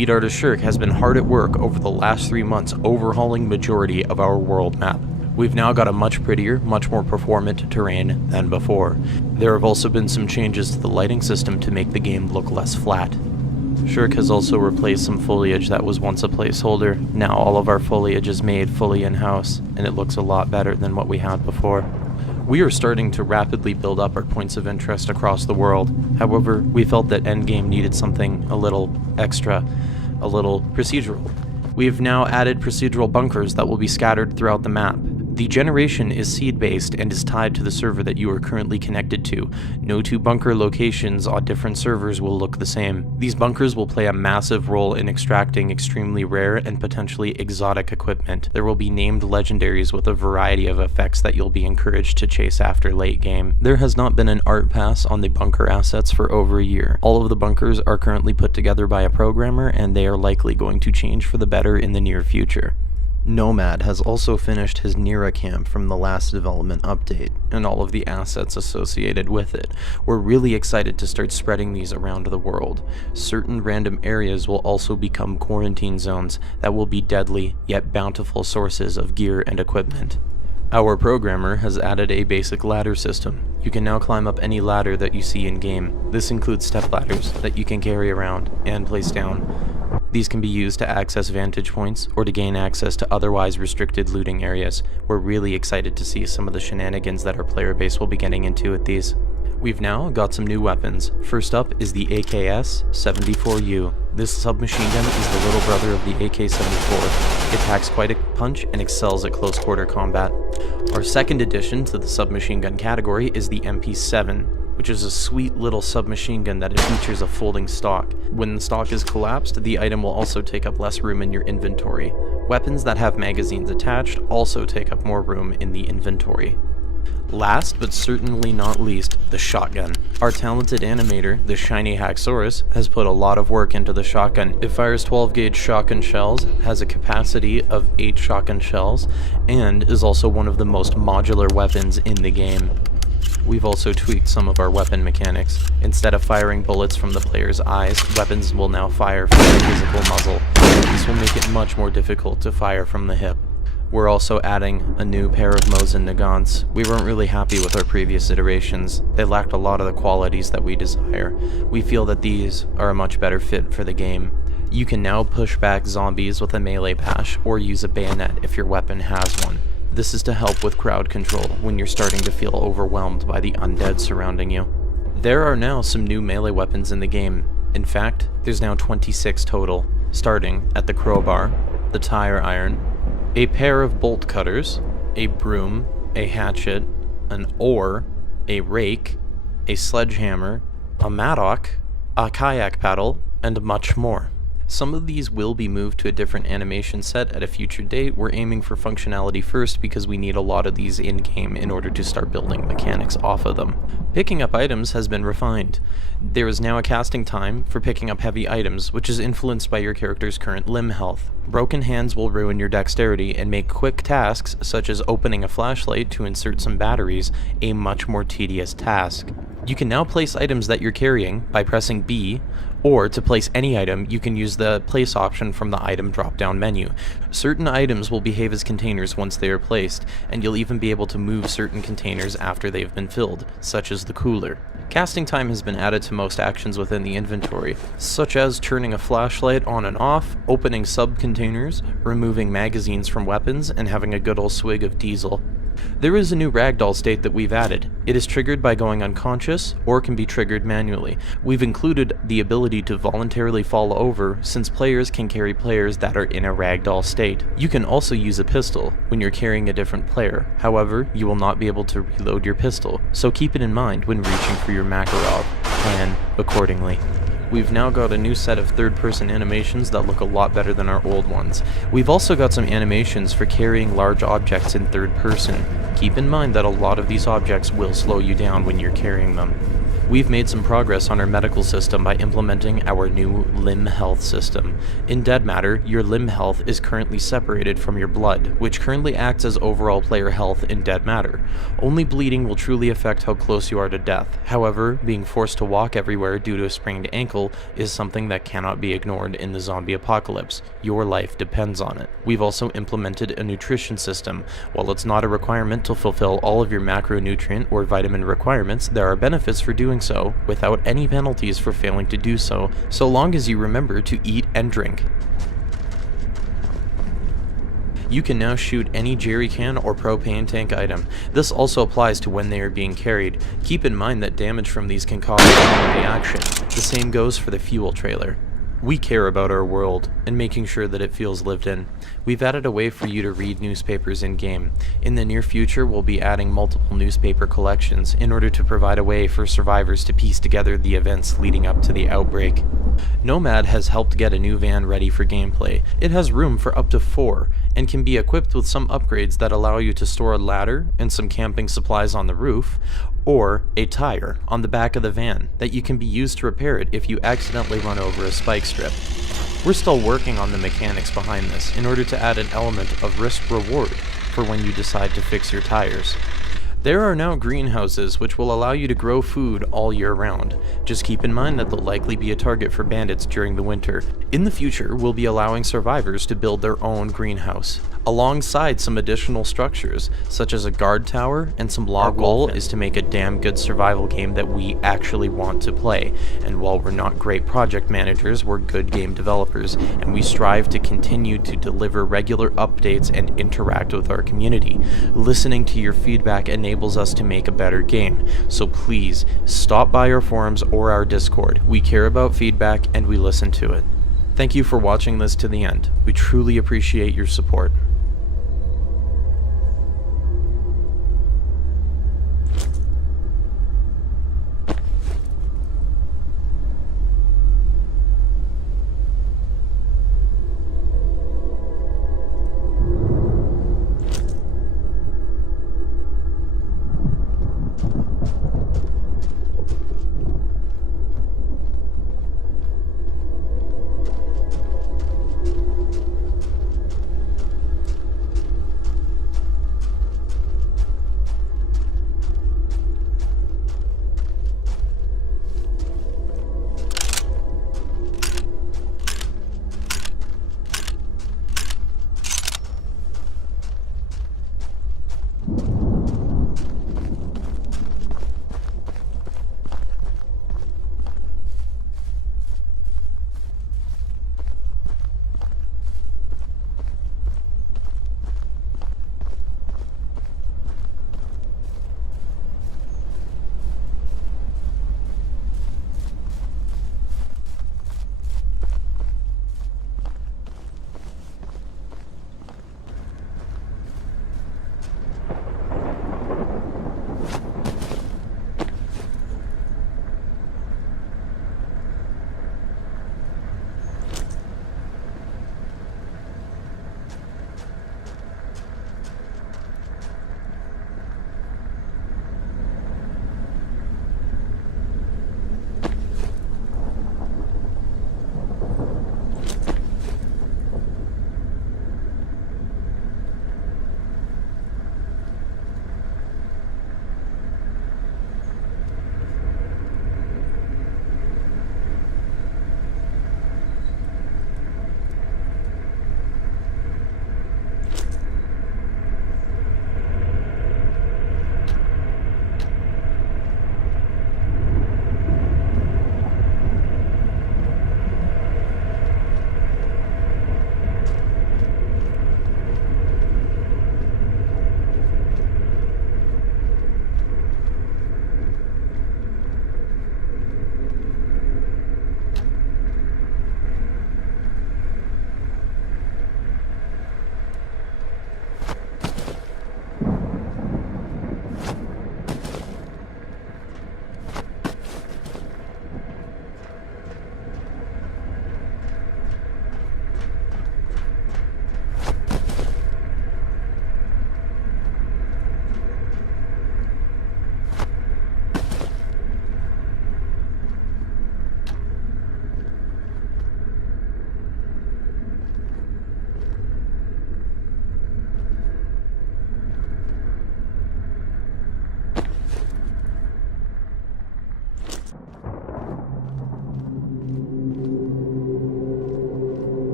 Lead artist Shirk has been hard at work over the last 3 months overhauling majority of our world map. We've now got a much prettier, much more performant terrain than before. There have also been some changes to the lighting system to make the game look less flat. Shirk has also replaced some foliage that was once a placeholder. Now all of our foliage is made fully in-house, and it looks a lot better than what we had before. We are starting to rapidly build up our points of interest across the world. However, we felt that Endgame needed something a little extra, a little procedural. We have now added procedural bunkers that will be scattered throughout the map. The generation is seed-based and is tied to the server that you are currently connected to. No two bunker locations on different servers will look the same. These bunkers will play a massive role in extracting extremely rare and potentially exotic equipment. There will be named legendaries with a variety of effects that you'll be encouraged to chase after late game. There has not been an art pass on the bunker assets for over a year. All of the bunkers are currently put together by a programmer, and they are likely going to change for the better in the near future. Nomad has also finished his Nira camp from the last development update, and all of the assets associated with it. We're really excited to start spreading these around the world. Certain random areas will also become quarantine zones that will be deadly yet bountiful sources of gear and equipment. Our programmer has added a basic ladder system. You can now climb up any ladder that you see in-game. This includes step ladders that you can carry around and place down. These can be used to access vantage points or to gain access to otherwise restricted looting areas. We're really excited to see some of the shenanigans that our player base will be getting into with these. We've now got some new weapons. First up is the AKS-74U. This submachine gun is the little brother of the AK-74. It packs quite a punch and excels at close quarter combat. Our second addition to the submachine gun category is the MP7, which is a sweet little submachine gun that features a folding stock. When the stock is collapsed, the item will also take up less room in your inventory. Weapons that have magazines attached also take up more room in the inventory. Last, but certainly not least, the shotgun. Our talented animator, the Shiny Haxorus, has put a lot of work into the shotgun. It fires 12-gauge shotgun shells, has a capacity of 8 shotgun shells, and is also one of the most modular weapons in the game. We've also tweaked some of our weapon mechanics. Instead of firing bullets from the player's eyes, weapons will now fire from the physical muzzle. This will make it much more difficult to fire from the hip. We're also adding a new pair of Mosin Nagants. We weren't really happy with our previous iterations. They lacked a lot of the qualities that we desire. We feel that these are a much better fit for the game. You can now push back zombies with a melee bash or use a bayonet if your weapon has one. This is to help with crowd control when you're starting to feel overwhelmed by the undead surrounding you. There are now some new melee weapons in the game. In fact, there's now 26 total, starting at the crowbar, the tire iron, a pair of bolt cutters, a broom, a hatchet, an oar, a rake, a sledgehammer, a mattock, a kayak paddle, and much more. Some of these will be moved to a different animation set at a future date. We're aiming for functionality first because we need a lot of these in-game in order to start building mechanics off of them. Picking up items has been refined. There is now a casting time for picking up heavy items, which is influenced by your character's current limb health. Broken hands will ruin your dexterity and make quick tasks, such as opening a flashlight to insert some batteries, a much more tedious task. You can now place items that you're carrying by pressing B, or to place any item, you can use the place option from the item drop-down menu. Certain items will behave as containers once they are placed, and you'll even be able to move certain containers after they've been filled, such as the cooler. Casting time has been added to most actions within the inventory, such as turning a flashlight on and off, opening sub-containers, removing magazines from weapons, and having a good old swig of diesel. There is a new ragdoll state that we've added. It is triggered by going unconscious, or can be triggered manually. We've included the ability to voluntarily fall over, since players can carry players that are in a ragdoll state. You can also use a pistol when you're carrying a different player. However, you will not be able to reload your pistol, so keep it in mind when reaching for your Makarov. Plan accordingly. We've now got a new set of third-person animations that look a lot better than our old ones. We've also got some animations for carrying large objects in third person. Keep in mind that a lot of these objects will slow you down when you're carrying them. We've made some progress on our medical system by implementing our new limb health system. In Dead Matter, your limb health is currently separated from your blood, which currently acts as overall player health in Dead Matter. Only bleeding will truly affect how close you are to death. However, being forced to walk everywhere due to a sprained ankle is something that cannot be ignored in the zombie apocalypse. Your life depends on it. We've also implemented a nutrition system. While it's not a requirement to fulfill all of your macronutrient or vitamin requirements, there are benefits for doing so without any penalties for failing to do so long as you remember to eat and drink. You can now shoot any jerry can or propane tank item. This also applies to when they are being carried. Keep in mind that damage from these can cause a chain reaction. The same goes for the fuel trailer. We care about our world and making sure that it feels lived in. We've added a way for you to read newspapers in-game. In the near future, we'll be adding multiple newspaper collections in order to provide a way for survivors to piece together the events leading up to the outbreak. Nomad has helped get a new van ready for gameplay. It has room for up to 4 and can be equipped with some upgrades that allow you to store a ladder and some camping supplies on the roof, or a tire on the back of the van that you can be used to repair it if you accidentally run over a spike strip. We're still working on the mechanics behind this in order to add an element of risk-reward for when you decide to fix your tires. There are now greenhouses which will allow you to grow food all year round. Just keep in mind that they'll likely be a target for bandits during the winter. In the future, we'll be allowing survivors to build their own greenhouse, alongside some additional structures, such as a guard tower and some log. Our goal is to make a damn good survival game that we actually want to play, and while we're not great project managers, we're good game developers, and we strive to continue to deliver regular updates and interact with our community. Listening to your feedback enables us to make a better game, so please stop by our forums or our Discord. We care about feedback and we listen to it. Thank you for watching this to the end. We truly appreciate your support.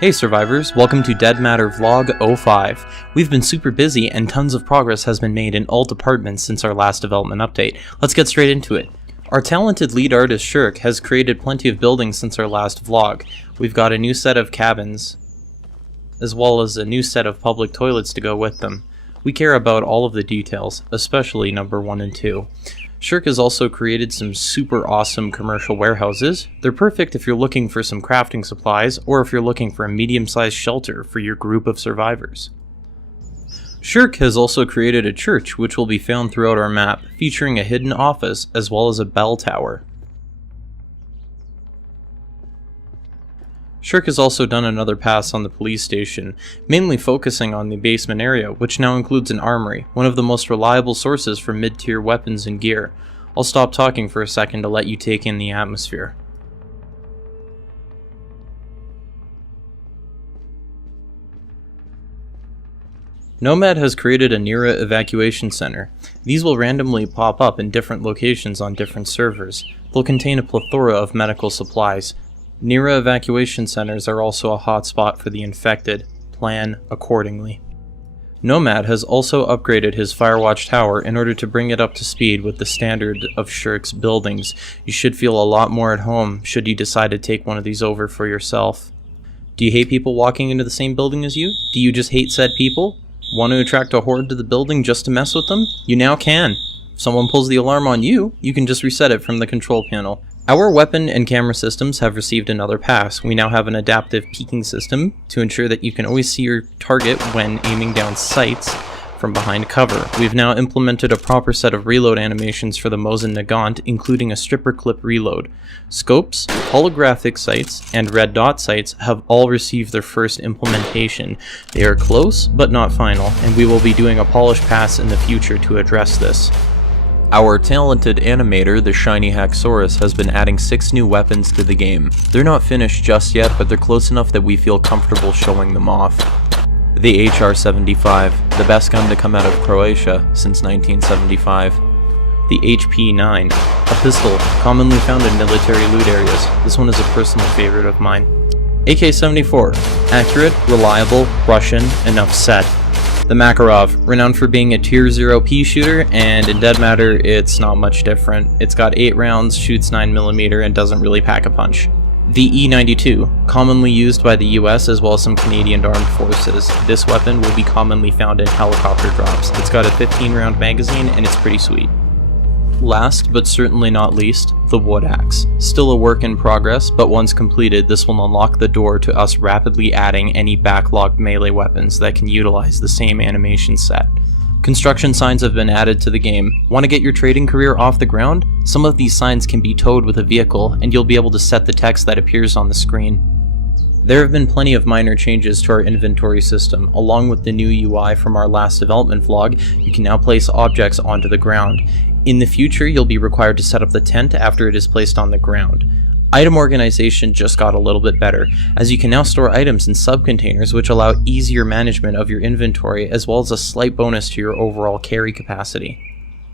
Hey survivors, welcome to Dead Matter Vlog 05. We've been super busy and tons of progress has been made in all departments since our last development update. Let's get straight into it. Our talented lead artist Shirk has created plenty of buildings since our last vlog. We've got a new set of cabins, as well as a new set of public toilets to go with them. We care about all of the details, especially number 1 and 2. Shirk has also created some super awesome commercial warehouses. They're perfect if you're looking for some crafting supplies, or if you're looking for a medium-sized shelter for your group of survivors. Shirk has also created a church which will be found throughout our map, featuring a hidden office as well as a bell tower. Shirk has also done another pass on the police station, mainly focusing on the basement area, which now includes an armory, one of the most reliable sources for mid-tier weapons and gear. I'll stop talking for a second to let you take in the atmosphere. Nomad has created a Nira evacuation center. These will randomly pop up in different locations on different servers. They'll contain a plethora of medical supplies. Nira evacuation centers are also a hotspot for the infected. Plan accordingly. Nomad has also upgraded his Firewatch tower in order to bring it up to speed with the standard of Shirk's buildings. You should feel a lot more at home should you decide to take one of these over for yourself. Do you hate people walking into the same building as you? Do you just hate said people? Want to attract a horde to the building just to mess with them? You now can. If someone pulls the alarm on you, you can just reset it from the control panel. Our weapon and camera systems have received another pass. We now have an adaptive peeking system to ensure that you can always see your target when aiming down sights from behind cover. We've now implemented a proper set of reload animations for the Mosin Nagant, including a stripper clip reload. Scopes, holographic sights, and red dot sights have all received their first implementation. They are close, but not final, and we will be doing a polish pass in the future to address this. Our talented animator, the Shiny Haxorus, has been adding 6 new weapons to the game. They're not finished just yet, but they're close enough that we feel comfortable showing them off. The HR-75, the best gun to come out of Croatia since 1975. The HP-9, a pistol commonly found in military loot areas. This one is a personal favorite of mine. AK-74, accurate, reliable, Russian, enough said. The Makarov, renowned for being a tier 0 pea shooter, and in Dead Matter it's not much different. It's got 8 rounds, shoots 9mm, and doesn't really pack a punch. The E92, commonly used by the US as well as some Canadian armed forces. This weapon will be commonly found in helicopter drops. It's got a 15-round magazine and it's pretty sweet. Last, but certainly not least, the Wood Axe. Still a work in progress, but once completed, this will unlock the door to us rapidly adding any backlogged melee weapons that can utilize the same animation set. Construction signs have been added to the game. Want to get your trading career off the ground? Some of these signs can be towed with a vehicle, and you'll be able to set the text that appears on the screen. There have been plenty of minor changes to our inventory system. Along with the new UI from our last development vlog, you can now place objects onto the ground. In the future, you'll be required to set up the tent after it is placed on the ground. Item organization just got a little bit better, as you can now store items in subcontainers which allow easier management of your inventory as well as a slight bonus to your overall carry capacity.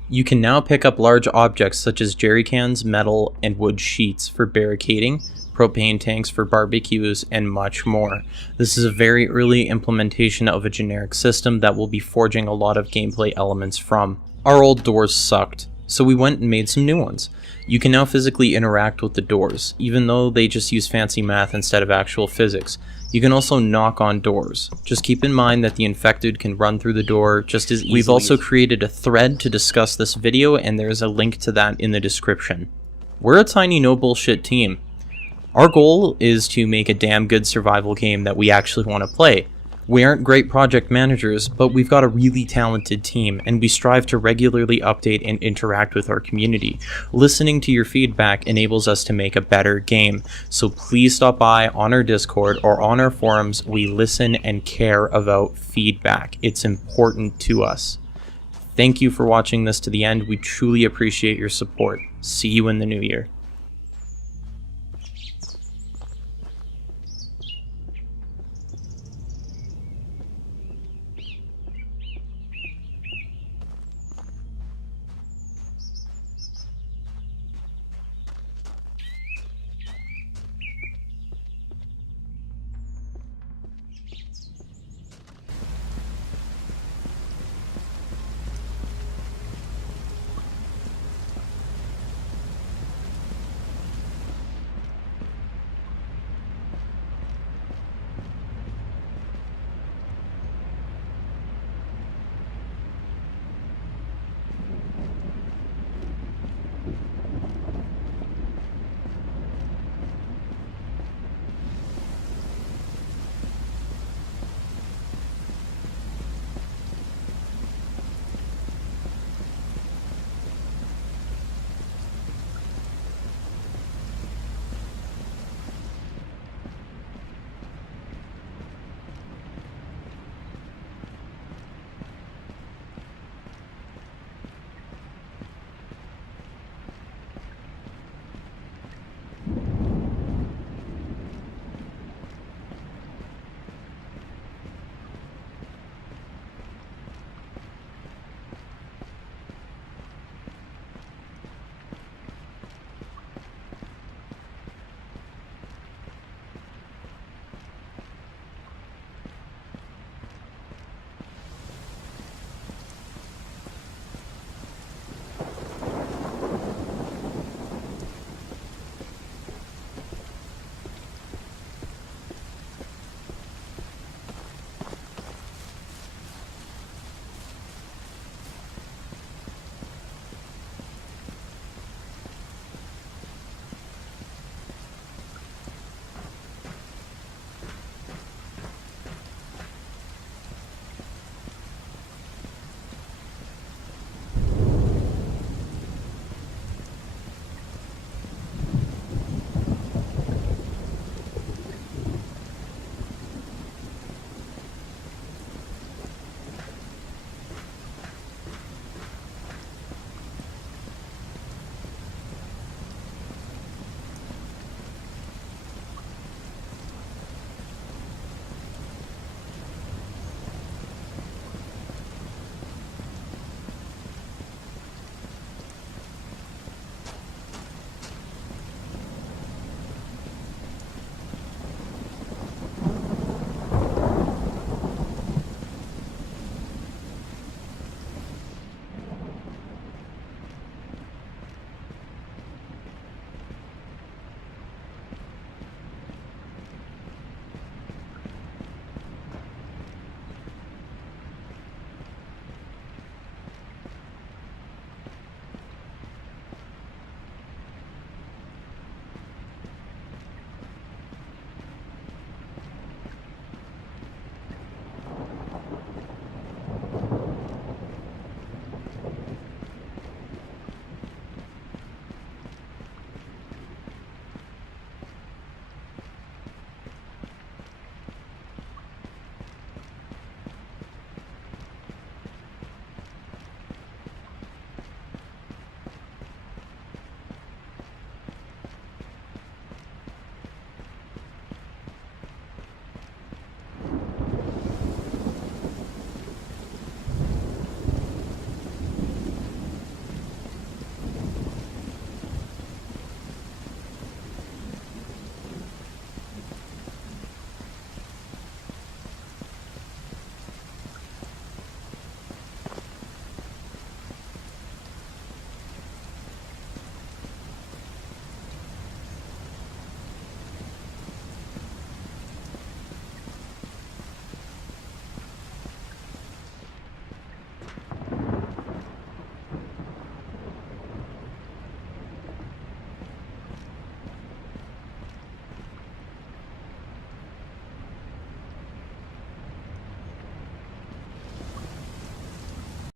You can now pick up large objects such as jerry cans, metal, and wood sheets for barricading, propane tanks for barbecues, and much more. This is a very early implementation of a generic system that we'll be forging a lot of gameplay elements from. Our old doors sucked, so we went and made some new ones. You can now physically interact with the doors, even though they just use fancy math instead of actual physics. You can also knock on doors. Just keep in mind that the infected can run through the door just as easily. We've also created a thread to discuss this video, and there's a link to that in the description. We're a tiny no bullshit team. Our goal is to make a damn good survival game that we actually want to play. We aren't great project managers, but we've got a really talented team, and we strive to regularly update and interact with our community. Listening to your feedback enables us to make a better game, so please stop by on our Discord or on our forums. We listen and care about feedback. It's important to us. Thank you for watching this to the end. We truly appreciate your support. See you in the new year.